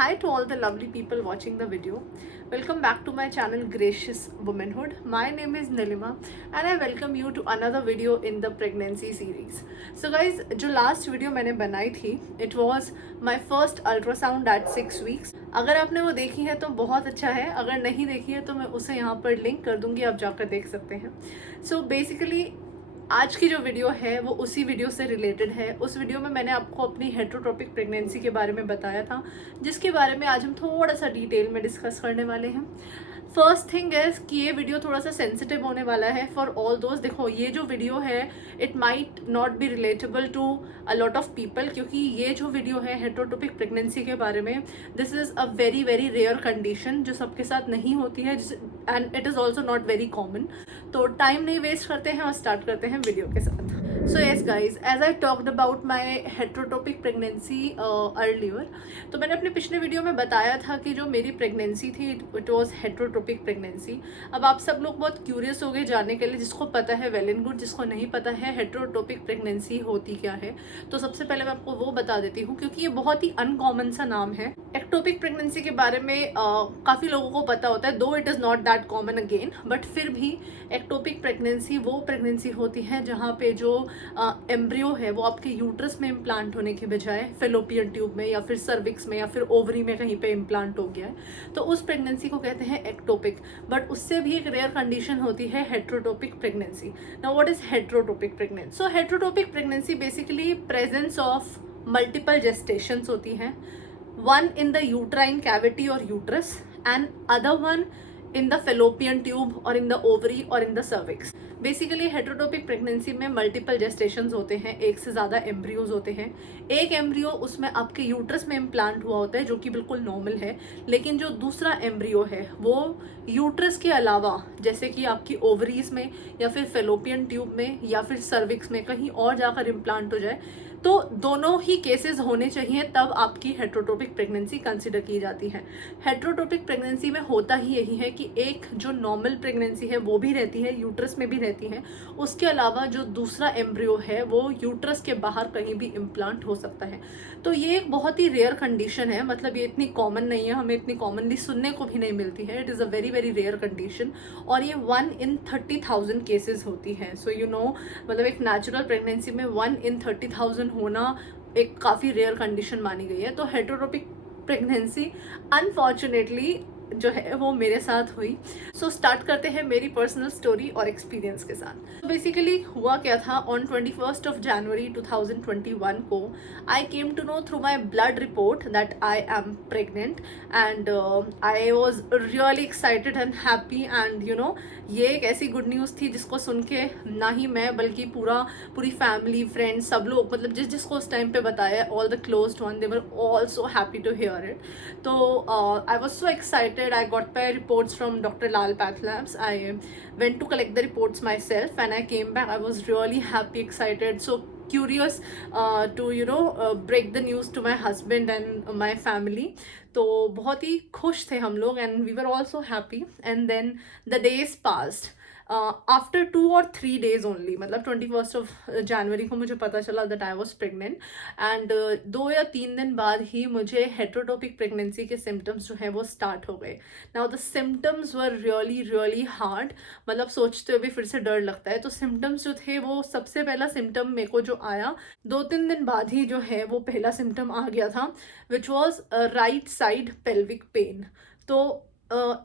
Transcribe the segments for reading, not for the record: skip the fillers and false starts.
Hi to all the lovely people watching the video. Welcome back to my channel Gracious Womanhood. My name is Nilima and I welcome you to another video in the pregnancy series. So guys, जो last video मैंने बनाई थी, it was my first ultrasound at 6 weeks. अगर आपने वो देखी है तो बहुत अच्छा है, अगर नहीं देखी है तो मैं उसे यहाँ पर लिंक कर दूँगी, आप जाकर देख सकते हैं. So basically आज की जो वीडियो है वो उसी वीडियो से रिलेटेड है. उस वीडियो में मैंने आपको अपनी हेट्रोटोपिक प्रेगनेंसी के बारे में बताया था, जिसके बारे में आज हम थोड़ा सा डिटेल में डिस्कस करने वाले हैं. फर्स्ट थिंग इज कि ये वीडियो थोड़ा सा सेंसिटिव होने वाला है फॉर ऑल दोस्त. देखो, ये जो वीडियो है it might not be relatable to a lot of people, क्योंकि ये जो वीडियो है हेट्रोटोपिक प्रेगनेंसी के बारे में, this is a very very rare condition जो सबके साथ नहीं होती है and it is also not very common. तो टाइम नहीं वेस्ट करते हैं और स्टार्ट करते हैं वीडियो के साथ. So yes guys, as I talked about my heterotopic pregnancy earlier, तो मैंने अपने पिछले वीडियो में बताया था कि जो मेरी प्रेगनेंसी थी इट वॉज हेट्रोटोपिक प्रेगनेंसी. अब आप सब लोग बहुत क्यूरियस हो गए जानने के लिए. जिसको पता है वेल एंड गुड, जिसको नहीं पता है हेट्रोटोपिक प्रेगनेंसी होती क्या है, तो सबसे पहले मैं आपको वो बता देती हूँ, क्योंकि ये बहुत ही अनकॉमन सा नाम है. एक्टोपिक प्रेगनेंसी के बारे में काफ़ी लोगों को पता होता है, दो it is not that common again, but फिर भी एक्टोपिक प्रेगनेंसी वो प्रेगनेंसी होती है जहाँ पे जो एम्ब्रियो है वो आपके यूट्रस में इम्प्लांट होने के बजाय फेलोपियन ट्यूब में या फिर सर्विक्स में या फिर ओवरी में कहीं पे इम्प्लांट हो गया है, तो उस प्रेगनेंसी को कहते हैं एक्टोपिक. बट उससे भी एक रेयर कंडीशन होती है heterotopic pregnancy. Now what is heterotopic pregnancy? So heterotopic pregnancy basically presence of multiple gestations होती हैं, one in the uterine cavity or uterus and other one in the fallopian tube or in the ovary or in the cervix. Basically heterotopic pregnancy में multiple gestations होते हैं, एक से ज़्यादा embryos होते हैं. एक एम्ब्रियो उसमें आपके यूट्रस में इम्प्लांट हुआ होता है जो कि बिल्कुल नॉर्मल है, लेकिन जो दूसरा एम्ब्रियो है वो यूट्रस के अलावा जैसे कि आपकी ओवरीज में या फिर फेलोपियन ट्यूब में या फिर सर्विक्स में कहीं और जाकर इम्प्लांट हो जाए, तो दोनों ही केसेस होने चाहिए, तब आपकी हेट्रोटोपिक प्रेगनेंसी कंसिडर की जाती है. हेट्रोटोपिक प्रेगनेंसी में होता ही यही है कि एक जो नॉर्मल प्रेगनेंसी है वो भी रहती है, यूट्रस में भी रहती है, उसके अलावा जो दूसरा एम्ब्रियो है वो यूट्रस के बाहर कहीं भी इम्प्लांट हो सकता है. तो ये एक बहुत ही रेयर कंडीशन है, मतलब ये इतनी कॉमन नहीं है, हमें इतनी कॉमनली सुनने को भी नहीं मिलती है. It is a very very rare condition और ये 1 in 30,000 केसेस होती है. सो यू नो, मतलब एक नेचुरल प्रेगनेंसी में 1 in 30,000 होना एक काफ़ी रेयर कंडीशन मानी गई है. तो हेट्रोटोपिक प्रेगनेंसी अनफॉर्चुनेटली जो है वो मेरे साथ हुई. सो स्टार्ट करते हैं मेरी पर्सनल स्टोरी और एक्सपीरियंस के साथ. बेसिकली हुआ क्या था, ऑन 21 जनवरी 2021 को I came to know through my blood report that I am pregnant and I was really excited and happy. And you know, ये एक ऐसी गुड न्यूज़ थी जिसको सुन के ना ही मैं बल्कि पूरी फैमिली, फ्रेंड्स, सब लोग, मतलब जिसको उस टाइम पे बताया, all the closed one, they were all so happy to hear it. तो I was so excited. I got my reports from Dr. Lal Path Labs. I went to collect the reports myself and I came back. I was really happy, excited, so curious to break the news to my husband and my family. तो बहुत ही खुश थे हम लोग and we were also happy. And then the days passed. After 2 or 3 days only, मतलब 21 जनवरी को मुझे पता चला that I was pregnant and 2 या 3 दिन बाद ही मुझे हेट्रोटोपिक प्रेगनेंसी के सिम्टम्स जो हैं वो स्टार्ट हो गए. Now the symptoms were really really hard, मतलब सोचते हुए भी फिर से डर लगता है. तो सिम्टम्स जो थे वो, सबसे पहला सिम्टम मेरे को जो आया 2-3 दिन बाद ही जो है वो पहला सिम्टम आ गया था, which was right side pelvic pen. तो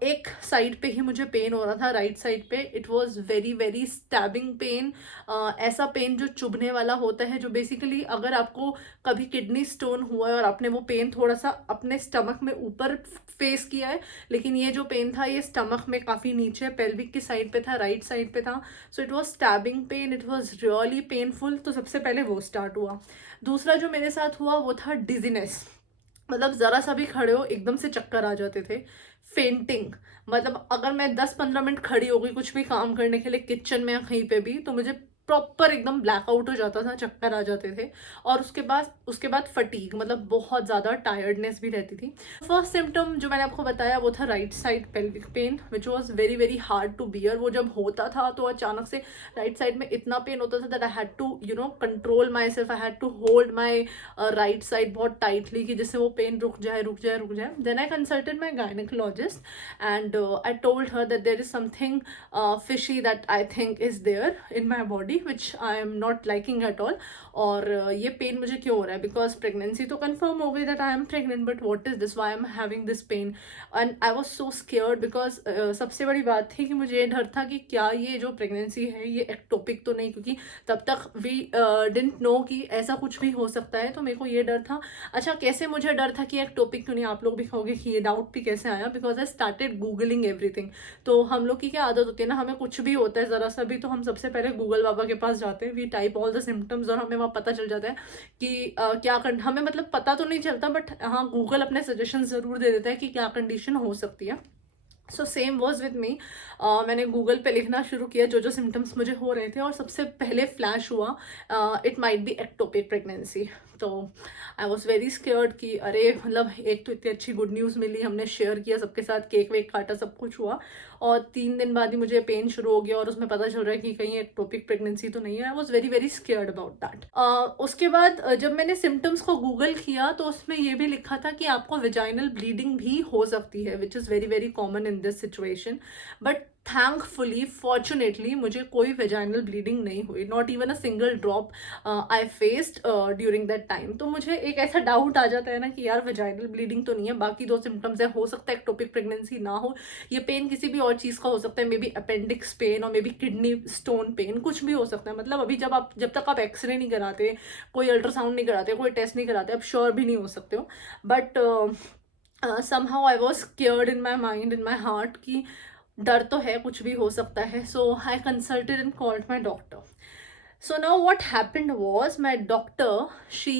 एक साइड पे ही मुझे पेन हो रहा था, राइट साइड पे. It was very very stabbing pain, ऐसा पेन जो चुभने वाला होता है, जो बेसिकली अगर आपको कभी किडनी स्टोन हुआ है और आपने वो पेन थोड़ा सा अपने स्टमक में ऊपर फेस किया है, लेकिन ये जो पेन था ये स्टमक में काफ़ी नीचे पेल्विक की साइड पे था, राइट साइड पे था. So it was stabbing pain, it was really painful. तो सबसे पहले वो स्टार्ट हुआ. दूसरा जो मेरे साथ हुआ वो था डिजीनेस, मतलब ज़रा सा भी खड़े हो एकदम से चक्कर आ जाते थे. फेंटिंग, मतलब अगर मैं 10-15 मिनट खड़ी हो गई कुछ भी काम करने के लिए किचन में या कहीं पे भी, तो मुझे प्रॉपर एकदम ब्लैकआउट हो जाता था, चक्कर आ जाते थे। और उसके बाद फटीग, मतलब बहुत ज़्यादा टायर्डनेस भी रहती थी। फर्स्ट सिम्टम जो मैंने आपको बताया वो था right side pelvic pain, which was very very hard to bear. वो जब होता था तो अचानक से राइट साइड में इतना पेन होता था that I had to control myself, I had to hold my right side बहुत टाइटली कि जिससे वो पेन रुक जाए रुक जाए रुक जाए। Then I consulted my gynaecologist and I told her that there is something fishy that I think is there in my body which I am not liking at all. और ये पेन मुझे क्यों हो रहा है, बिकॉज प्रेगनेंसी तो confirm हो गई that I am pregnant, but what is this, why I am having this pain. And I was so scared because सबसे बड़ी बात थी कि मुझे ये डर था कि क्या ये जो प्रेगनेंसी है ये एक्टोपिक तो नहीं, क्योंकि तब तक वी डिडंट नो कि ऐसा कुछ भी हो सकता है। तो मेरे को ये डर था। अच्छा, कैसे मुझे डर था कि एक्टोपिक क्यों नहीं, आप लोग भी कहोगे कि ये डाउट भी कैसे आया, because I started googling everything. तो हम लोग की क्या आदत होती है ना, हमें कुछ भी होता है ज़रा सा भी तो हम सबसे पहले गूगल बाबा के पास जाते हैं, we type all the symptoms और हमें वहाँ पता चल जाता है कि क्या हमें मतलब पता तो नहीं चलता, बट हाँ गूगल अपने सजेशन ज़रूर दे देता है कि क्या कंडीशन हो सकती है। So same was with me. मैंने गूगल पे लिखना शुरू किया जो जो सिम्टम्स मुझे हो रहे थे, और सबसे पहले फ्लैश हुआ it might be ectopic pregnancy. तो आई वॉज वेरी स्केयर्ड कि अरे मतलब एक तो इतनी अच्छी गुड न्यूज़ मिली, हमने शेयर किया सबके साथ, केक वेक काटा, सब कुछ हुआ, और 3 दिन बाद ही मुझे पेन शुरू हो गया और उसमें पता चल रहा है कि कहीं एक्टोपिक प्रेगनेंसी तो नहीं है। I was very very scared about that. उसके बाद जब मैंने सिम्टम्स को गूगल किया तो उसमें ये भी लिखा था कि आपको विजाइनल ब्लीडिंग भी हो सकती है, which is very very common in this situation. But thankfully fortunately मुझे कोई वेजाइनल ब्लीडिंग नहीं हुई, not even a single drop I faced during that time. तो मुझे एक ऐसा डाउट आ जाता है ना कि यार वेजाइनल ब्लीडिंग तो नहीं है, बाकी 2 सिम्टम्स है, हो सकता है एक्टोपिक प्रेगनेंसी ना हो, ये पेन किसी भी और चीज़ का हो सकता है, मे बी अपेंडिक्स पेन और maybe kidney stone pain, कुछ भी हो सकता है। मतलब अभी जब तक आप एक्सरे नहीं कराते, कोई अल्ट्रासाउंड नहीं कराते, कोई टेस्ट नहीं कराते, आप श्योर भी नहीं हो सकते हो। But somehow I was scared in my mind, in my heart कि डर तो है, कुछ भी हो सकता है। So I consulted and called my doctor. So now what happened was my doctor, she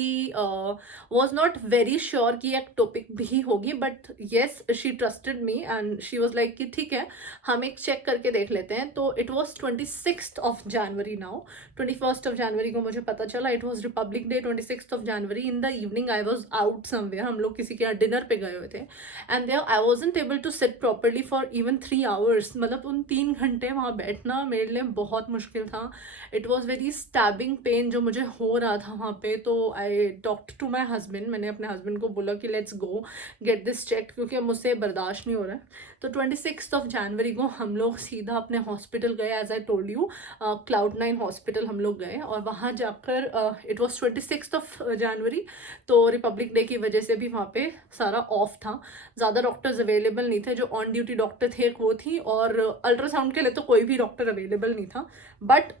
was not very sure कि एक्टोपिक भी होगी, but yes she trusted me and she was like कि ठीक है हम एक चेक करके देख लेते हैं। तो it was 26th of January now, 21st of January को मुझे पता चला, it was Republic Day, 26th of January in the evening I was out somewhere, हम लोग किसी के यहाँ डिनर पे गए हुए थे, and there I wasn't able to sit properly for even 3 hours। मतलब उन 3 घंटे वहाँ बैठना मेरे लिए बहुत मुश्किल था। It was very stabbing pain जो मुझे हो रहा था वहाँ पे। तो I talked to my husband, मैंने अपने हस्बैंड को बोला कि let's go get this check, क्योंकि अब मुझसे बर्दाश्त नहीं हो रहा है। तो 26th of January को हम लोग सीधा अपने हॉस्पिटल गए, as I told you Cloud9 hospital हम लोग गए, और वहाँ जाकर it was 26th of January, तो रिपब्लिक डे की वजह से भी वहाँ पे सारा ऑफ था, ज़्यादा डॉक्टर्स अवेलेबल नहीं थे, जो ऑन ड्यूटी डॉक्टर थे वो थी, और अल्ट्रासाउंड के लिए तो कोई भी डॉक्टर अवेलेबल नहीं था। बट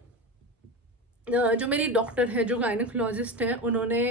जो मेरी डॉक्टर है, जो गायनेकोलॉजिस्ट हैं, उन्होंने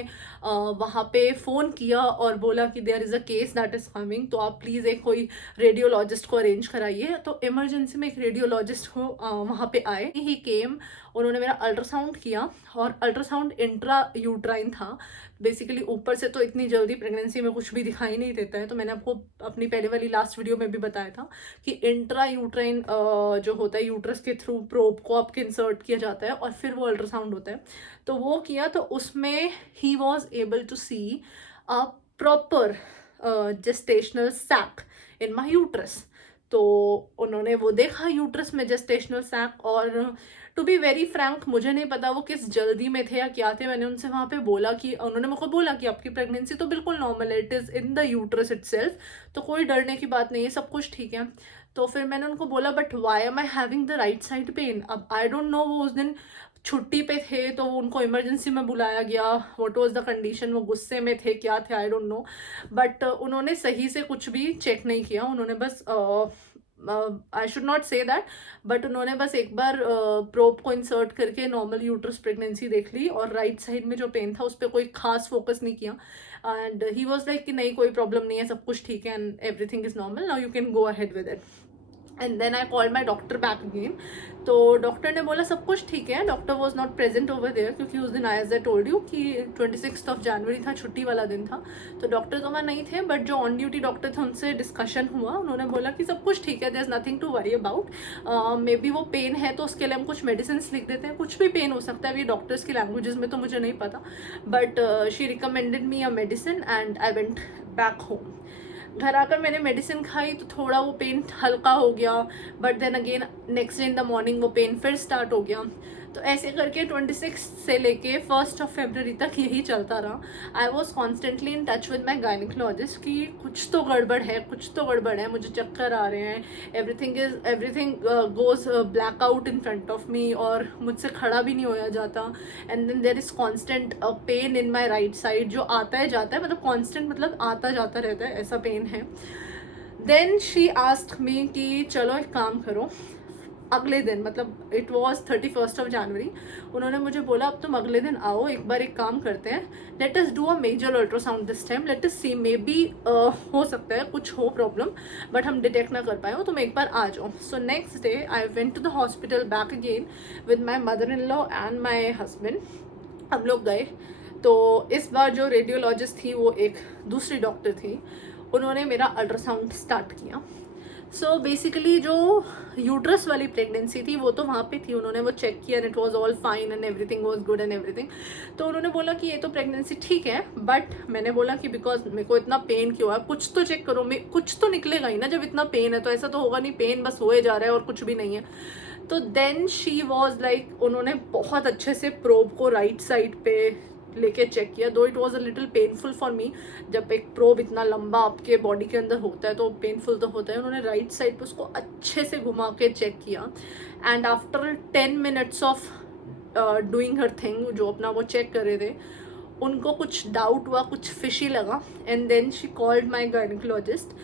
वहाँ पे फ़ोन किया और बोला कि there is a case that is coming, तो आप प्लीज़ एक कोई रेडियोलॉजिस्ट को अरेंज कराइए। तो इमरजेंसी में एक रेडियोलॉजिस्ट को वहाँ पे आए, ही केम, उन्होंने मेरा अल्ट्रासाउंड किया, और अल्ट्रासाउंड इंट्रा यूट्राइन था। बेसिकली ऊपर से तो इतनी जल्दी प्रेगनेंसी में कुछ भी दिखाई नहीं देता है, तो मैंने आपको अपनी पहले वाली लास्ट वीडियो में भी बताया था कि इंट्रा यूट्राइन जो होता है, यूट्रस के थ्रू प्रोब को आपके इंसर्ट किया जाता है और फिर वो अल्ट्रासाउंड होता है। तो वो किया, तो उसमें ही was able to see a proper gestational sac in my uterus. तो उन्होंने वो देखा यूट्रस में जेस्टेशनल सैक, और टू बी वेरी फ्रैंक मुझे नहीं पता वो किस जल्दी में थे या क्या थे। मैंने उनसे वहाँ पे बोला कि, उन्होंने मुझको बोला कि आपकी प्रेगनेंसी तो बिल्कुल नॉर्मल है, it is in the uterus itself, तो कोई डरने की बात नहीं है, सब कुछ ठीक है। तो फिर मैंने उनको बोला but why am I having the right side pain. अब आई डोंट नो, वो उस दिन छुट्टी पे थे तो उनको इमरजेंसी में बुलाया गया, व्हाट वाज द कंडीशन, वो गुस्से में थे, क्या थे, आई डोंट नो। बट उन्होंने सही से कुछ भी चेक नहीं किया, उन्होंने बस I should not say that, but उन्होंने बस एक बार प्रोब को इंसर्ट करके नॉर्मल यूट्रस प्रेगनेंसी देख ली, और राइट साइड में जो पेन था उस पर कोई खास फोकस नहीं किया। एंड ही वॉज लाइक कि नहीं कोई प्रॉब्लम नहीं है, सब कुछ ठीक है, and everything is normal, now you can go ahead with it. And then I called my doctor back again. तो डॉक्टर ने बोला सब कुछ ठीक है. Doctor was not present over there क्योंकि उस दिन एज आई टोल्ड यू कि 26 जनवरी था, छुट्टी वाला दिन था. तो डॉक्टर तो वहाँ नहीं थे, बट जो ऑन ड्यूटी डॉक्टर थे उनसे डिस्कशन हुआ. उन्होंने बोला कि सब कुछ ठीक है, there is nothing to worry about. Maybe वो पेन है तो उसके लिए हम कुछ मेडिसिन लिख देते हैं. कुछ भी पेन हो सकता है, ये डॉक्टर्स की लैंग्वेजेस में तो मुझे नहीं पता, but she recommended me a medicine and I went back home. घर आकर मैंने मेडिसिन खाई तो थोड़ा वो पेन हल्का हो गया, but then again next day in the morning वो पेन फिर स्टार्ट हो गया. तो ऐसे करके 26 से लेके 1 फरवरी तक यही चलता रहा. I was constantly in touch with my gynaecologist कि कुछ तो गड़बड़ है, कुछ तो गड़बड़ है, मुझे चक्कर आ रहे हैं, everything goes black out in front of me और मुझसे खड़ा भी नहीं होया जाता. And then there is constant pain in my right side जो आता है जाता है, मतलब कॉन्स्टेंट मतलब आता जाता रहता है, ऐसा पेन है. देन शी आस्क्ड मी कि चलो एक काम करो. अगले दिन मतलब इट वॉज 31 जनवरी. उन्होंने मुझे बोला अब तुम अगले दिन आओ, एक बार एक काम करते हैं, let us do a major ultrasound this time, let us see maybe हो सकता है कुछ हो प्रॉब्लम बट हम डिटेक्ट ना कर पाए हो, तुम एक बार आ जाओ. So next day I went to the hospital back again with my mother in law and my husband. हम लोग गए. तो इस बार जो रेडियोलॉजिस्ट थी वो एक दूसरी डॉक्टर थी. उन्होंने मेरा अल्ट्रासाउंड स्टार्ट किया. सो बेसिकली जो यूट्रस वाली प्रेगनेंसी थी वो तो वहाँ पे थी. उन्होंने वो चेक किया and it was all fine and everything was good and everything. तो उन्होंने बोला कि ये तो प्रेगनेंसी ठीक है, बट मैंने बोला कि बिकॉज मेरे को इतना पेन क्यों है, कुछ तो चेक करो, कुछ तो निकलेगा ही ना. जब इतना पेन है तो ऐसा तो होगा नहीं पेन बस होए जा रहा है और कुछ भी नहीं है. तो देन शी वॉज लाइक, उन्होंने बहुत अच्छे से प्रोब को राइट साइड पे लेके चेक किया. दो it was a little painful for me. जब एक प्रोब इतना लंबा आपके बॉडी के अंदर होता है तो पेनफुल तो होता है. उन्होंने राइट साइड पे उसको अच्छे से घुमा के चेक किया and after 10 minutes of doing her thing, जो अपना वो चेक कर रहे थे, उनको कुछ डाउट हुआ, कुछ फिशी लगा. And then she called my gynaecologist.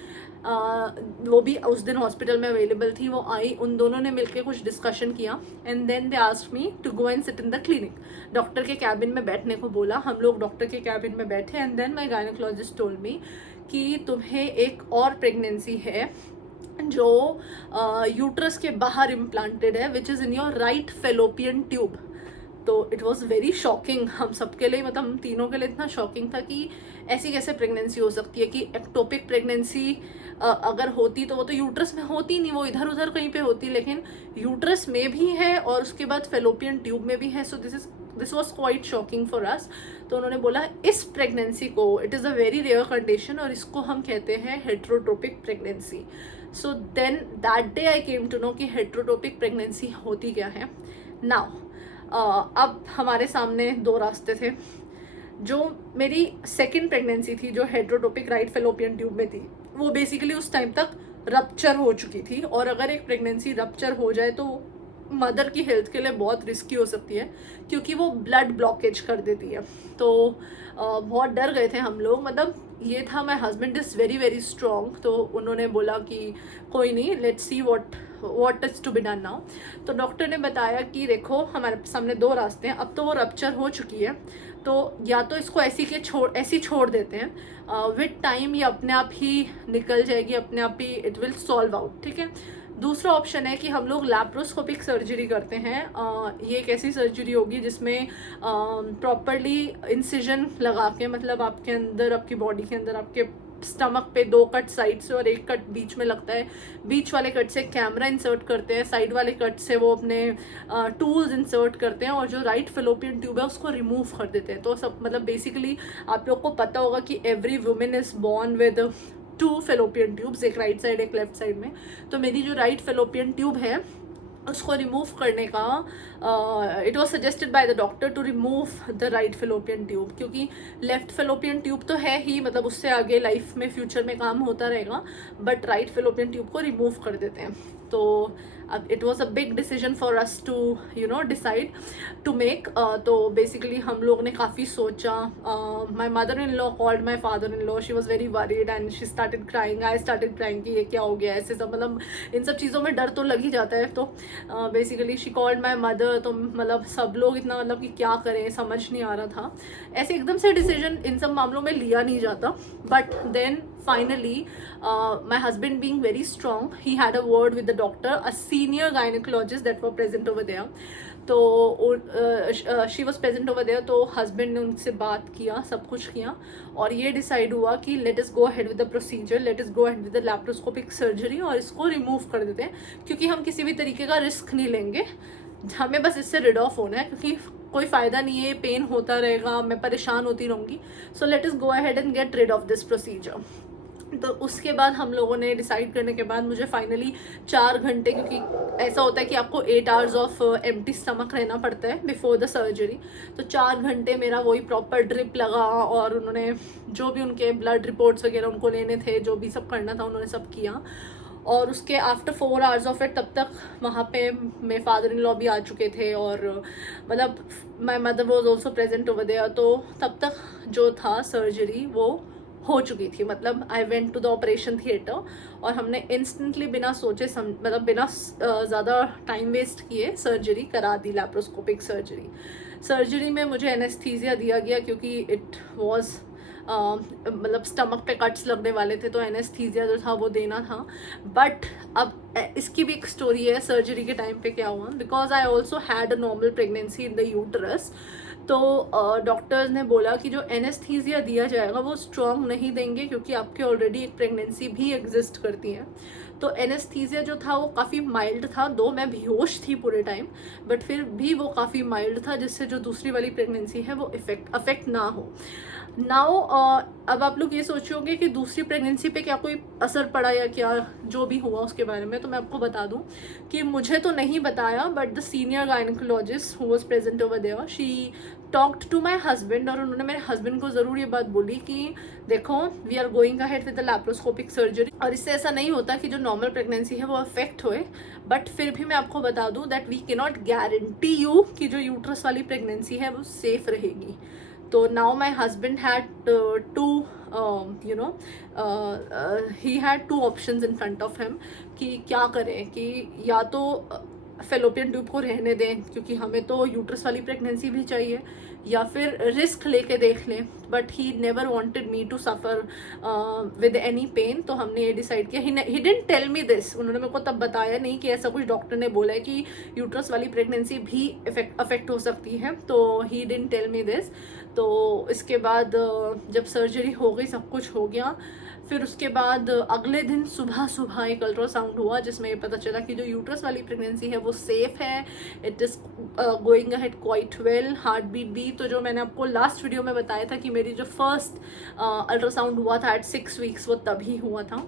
वो भी उस दिन हॉस्पिटल में अवेलेबल थी. वो आई, उन दोनों ने मिलकर कुछ डिस्कशन किया and then they asked me to go and sit in the clinic. Doctor के कैबिन में बैठने को बोला. हम लोग डॉक्टर के कैबिन में बैठे and then my gynaecologist told me कि तुम्हें एक और प्रेगनेंसी है जो यूट्रस के बाहर इम्प्लांटेड है, which is in your right fallopian tube. तो इट वॉज़ वेरी शॉकिंग हम सबके लिए, मतलब हम तीनों के लिए इतना शॉकिंग था कि ऐसी कैसे प्रेगनेंसी हो सकती है. कि एक्टोपिक प्रेगनेंसी अगर होती तो वो तो यूट्रस में होती नहीं, वो इधर उधर कहीं पे होती, लेकिन यूट्रस में भी है और उसके बाद फेलोपियन ट्यूब में भी है. So this was quite shocking for us. तो उन्होंने बोला इस प्रेगनेंसी को, it is a very rare condition और इसको हम कहते हैं heterotopic pregnancy. So then that day I came to know कि हेट्रोटोपिक प्रेगनेंसी होती क्या है. नाउ अब हमारे सामने दो रास्ते थे. जो मेरी सेकंड प्रेगनेंसी थी जो हेट्रोटोपिक राइट फेलोपियन ट्यूब में थी, वो बेसिकली उस टाइम तक रप्चर हो चुकी थी. और अगर एक प्रेगनेंसी रप्चर हो जाए तो मदर की हेल्थ के लिए बहुत रिस्की हो सकती है क्योंकि वो ब्लड ब्लॉकेज कर देती है. तो बहुत डर गए थे हम लोग. मतलब ये था, my husband is very very strong. तो उन्होंने बोला कि कोई नहीं, let's see what is to be done now. तो डॉक्टर ने बताया कि देखो हमारे सामने दो रास्ते हैं. अब तो वो रप्चर हो चुकी है तो या तो इसको ऐसी छोड़ देते हैं, विद टाइम ये अपने आप ही निकल जाएगी, अपने आप ही इट विल सॉल्व आउट. ठीक है. दूसरा ऑप्शन है कि हम लोग लैप्रोस्कोपिक सर्जरी करते हैं. ये एक ऐसी सर्जरी होगी जिसमें प्रॉपरली इंसिजन लगा के, मतलब आपके अंदर, आपकी बॉडी के अंदर, आपके स्टमक पे 2 कट साइड से और 1 कट बीच में लगता है. बीच वाले कट से कैमरा इंसर्ट करते हैं, साइड वाले कट से वो अपने टूल्स इंसर्ट करते हैं और जो राइट फेलोपियन ट्यूब है उसको रिमूव कर देते हैं. तो सब मतलब बेसिकली आप लोग को पता होगा कि every women is born with 2 fallopian tubes, एक राइट साइड एक लेफ्ट साइड में. तो मेरी जो राइट फेलोपियन ट्यूब है उसको रिमूव करने का it was suggested by the doctor to remove the right fallopian tube, क्योंकि लेफ्ट फेलोपियन ट्यूब तो है ही, मतलब उससे आगे लाइफ में फ्यूचर में काम होता रहेगा, बट राइट फेलोपियन ट्यूब को रिमूव कर देते हैं. तो अब it was a big decision for us to decide to make. तो बेसिकली हम लोग ने काफ़ी सोचा. My mother in law called my father in law. She was very worried and she started crying. I started crying कि ये क्या हो गया, ऐसे सब, मतलब इन सब चीज़ों में डर तो लग ही जाता है. तो basically she called my mother. तो मतलब सब लोग इतना, मतलब कि क्या करें, समझ नहीं आ रहा था. ऐसे एकदम से डिसीजन इन सब मामलों में लिया नहीं जाता. But then finally, my husband being very strong, he had a word with the doctor, a senior gynecologist that were present over there. तो she was present over there, तो हस्बैंड ने उनसे बात किया, सब कुछ किया, और ये डिसाइड हुआ कि let us go ahead with the procedure, let us go ahead with the laparoscopic surgery, और इसको रिमूव कर देते हैं, क्योंकि हम किसी भी तरीके का रिस्क नहीं लेंगे, हमें बस इससे रिड ऑफ होना है, क्योंकि कोई फ़ायदा नहीं है, पेन होता रहेगा, मैं परेशान होती रहूँगी, so let us go ahead and get rid of this procedure. तो उसके बाद हम लोगों ने डिसाइड करने के बाद मुझे फाइनली 4 घंटे, क्योंकि ऐसा होता है कि आपको 8 आवर्स ऑफ एम्प्टी स्टमक रहना पड़ता है बिफोर द सर्जरी, तो 4 घंटे मेरा वही प्रॉपर ड्रिप लगा, और उन्होंने जो भी उनके ब्लड रिपोर्ट्स वगैरह उनको लेने थे, जो भी सब करना था उन्होंने सब किया। और उसके आफ्टर 4 आवर्स ऑफ इट, तब तक वहाँ पे मेरे फादर इन लॉ भी आ चुके थे, और मतलब my mother was also present over there, तो तब तक जो था सर्जरी वो हो चुकी थी। मतलब I went to the operation theatre, और हमने इंस्टेंटली बिना सोचे मतलब बिना ज़्यादा टाइम वेस्ट किए सर्जरी करा दी, लैप्रोस्कोपिक सर्जरी। सर्जरी में मुझे एनेस्थीसिया दिया गया, क्योंकि इट वाज मतलब स्टमक पे कट्स लगने वाले थे, तो एनेस्थीसिया जो था वो देना था। बट अब इसकी भी एक स्टोरी है सर्जरी के टाइम पे क्या हुआ, because I also had a normal pregnancy in the uterus. तो डॉक्टर्स ने बोला कि जो एनेस्थीसिया दिया जाएगा वो स्ट्रॉन्ग नहीं देंगे, क्योंकि आपके ऑलरेडी एक प्रेगनेंसी भी एग्जिस्ट करती है। तो एनेस्थीसिया जो था वो काफ़ी माइल्ड था, दो मैं बेहोश थी पूरे टाइम, बट फिर भी वो काफ़ी माइल्ड था, जिससे जो दूसरी वाली प्रेगनेंसी है वो अफेक्ट ना हो। नाउ अब आप लोग ये सोचोगे कि दूसरी प्रेगनेंसी पे क्या कोई असर पड़ा या क्या जो भी हुआ उसके बारे में, तो मैं आपको बता दूं कि मुझे तो नहीं बताया, but the senior gynaecologist who was present over there, she talked to my husband, और उन्होंने मेरे हस्बैंड को ज़रूर ये बात बोली कि देखो we are going ahead with the laparoscopic surgery, और इससे ऐसा नहीं होता कि जो नॉर्मल प्रेगनेंसी है वो अफेक्ट होए, बट फिर भी मैं आपको बता दूं that we can not guarantee you कि जो यूट्रस वाली प्रेगनेंसी है वो सेफ रहेगी। तो now my husband had to he had 2 options in front of him कि क्या करें, कि या तो फेलोपियन ट्यूब को रहने दें, क्योंकि हमें तो यूट्रस वाली प्रेगनेंसी भी चाहिए, या फिर रिस्क लेके देख लें, but he never wanted me to suffer with any pain. तो हमने ये डिसाइड किया, he didn't tell me this, उन्होंने मेरे को तब बताया नहीं कि ऐसा कुछ डॉक्टर ने बोला है कि यूट्रस वाली प्रेगनेंसी भी अफेक्ट हो सकती है, तो he didn't tell me this. तो इसके बाद जब सर्जरी हो गई, सब कुछ हो गया, फिर उसके बाद अगले दिन सुबह सुबह एक अल्ट्रासाउंड हुआ, जिसमें ये पता चला कि जो यूट्रस वाली प्रेगनेंसी है वो सेफ़ है, it is going ahead quite well. Heartbeat भी, तो जो मैंने आपको लास्ट वीडियो में बताया था कि मेरी जो फर्स्ट अल्ट्रासाउंड हुआ था एट 6 वीक्स, वो तभी हुआ था।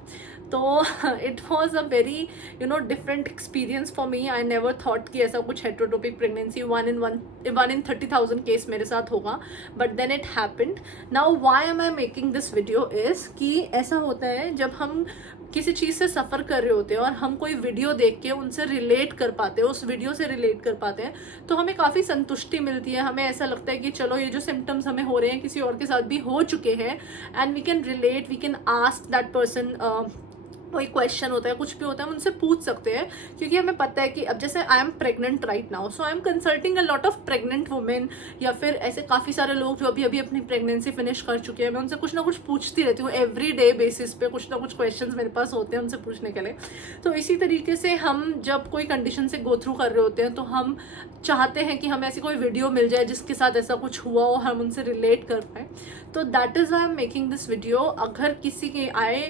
तो it was a very different experience for me. I never thought कि ऐसा कुछ हेटेरोटोपिक प्रेगनेंसी 1 in 30,000 केस मेरे साथ होगा, but then it happened. Now why am I making this video is कि ऐसा होता है जब हम किसी चीज़ से सफ़र कर रहे होते हैं और हम कोई वीडियो देख के उनसे रिलेट कर पाते हैं, उस वीडियो से रिलेट कर पाते हैं, तो हमें काफ़ी संतुष्टि मिलती है। हमें ऐसा लगता है कि चलो ये जो सिम्टम्स हमें हो रहे हैं किसी और के साथ भी हो चुके हैं, and we can relate, we can ask that person, कोई क्वेश्चन होता है, कुछ भी होता है, हम उनसे पूछ सकते हैं, क्योंकि हमें पता है कि अब जैसे आई am pregnant right now, so I am consulting a lot of pregnant women, या फिर ऐसे काफ़ी सारे लोग जो अभी अभी अपनी प्रेगनेंसी फिनिश कर चुके हैं। मैं उनसे कुछ ना कुछ पूछती रहती हूँ, एवरी डे बेसिस पे कुछ ना कुछ क्वेश्चंस मेरे पास होते हैं उनसे पूछने के लिए। तो इसी तरीके से हम जब कोई कंडीशन से गो थ्रू कर रहे होते हैं, तो हम चाहते हैं कि हमें ऐसी कोई वीडियो मिल जाए जिसके साथ ऐसा कुछ हुआ हो, हम उनसे रिलेट कर पाए। तो that is I am making this video. अगर किसी की आई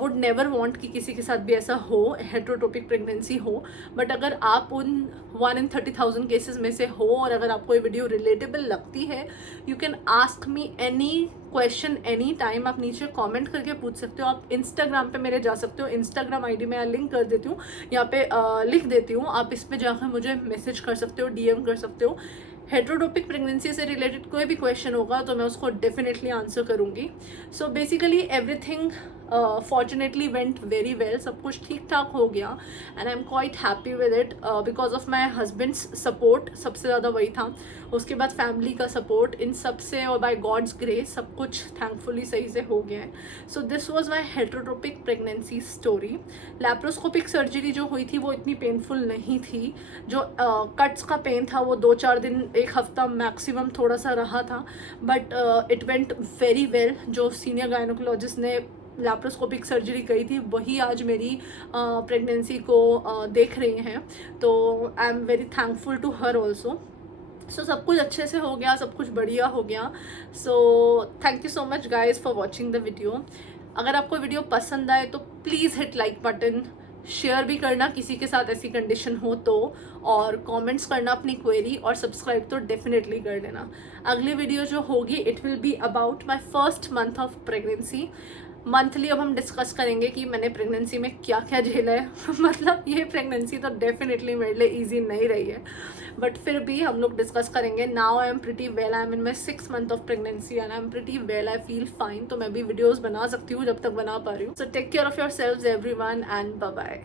वुड नेवर वॉन्ट कि किसी के साथ भी ऐसा हो, हेटेरोटोपिक प्रेगनेंसी हो, बट अगर आप उन 1 in 30,000 केसेस में से हो, और अगर आपको ये वीडियो रिलेटेबल लगती है, you can ask me any question any time. आप नीचे कमेंट करके पूछ सकते हो, आप इंस्टाग्राम पे मेरे जा सकते हो, इंस्टाग्राम आईडी मैं लिंक कर देती हूँ, यहाँ पे लिख देती हूँ, आप इस पे जाकर मुझे मैसेज कर सकते हो, डीएम कर सकते हो। हेटेरोटोपिक प्रेगनेंसी से रिलेटेड कोई भी क्वेश्चन होगा तो मैं उसको डेफिनेटली आंसर करूँगी। So basically everything fortunately went very well, सब कुछ ठीक ठाक हो गया, and I am quite happy with it because of my husband's support, सबसे ज़्यादा वही था। उसके बाद फैमिली का सपोर्ट, इन सब से और बाय गॉड्स ग्रेस सब कुछ थैंकफुली सही से हो गया है। So this was my heterotopic pregnancy story. Laparoscopic surgery जो हुई थी वो इतनी पेनफुल नहीं थी। जो कट्स का पेन था वो 2-4 दिन, 1 हफ्ता मैक्सिमम थोड़ा सा रहा था, but it went very well. जो सीनियर गायनोकोलॉजिस्ट ने लैप्रोस्कोपिक सर्जरी करी थी वही आज मेरी प्रेगनेंसी को देख रही हैं, तो I am very thankful to her also. So सब कुछ अच्छे से हो गया, सब कुछ बढ़िया हो गया। So thank you so much guys for watching the video. अगर आपको वीडियो पसंद आए तो please hit like button, share भी करना किसी के साथ ऐसी कंडीशन हो तो, और कमेंट्स करना अपनी क्वेरी, और सब्सक्राइब तो डेफिनेटली कर लेना। अगली वीडियो जो होगी it will be about my first month of pregnancy. Monthly अब हम डिस्कस करेंगे कि मैंने प्रेगनेंसी में क्या क्या झेला है मतलब ये प्रेगनेंसी तो डेफिनेटली मेरे लिए ईजी नहीं रही है, बट फिर भी हम लोग डिस्कस करेंगे। Now I am pretty well, I am in my 6 month of pregnancy and I am pretty well, I feel fine. तो मैं भी वीडियोज़ बना सकती हूँ जब तक बना पा रही हूँ। So take care of yourselves everyone and bye bye.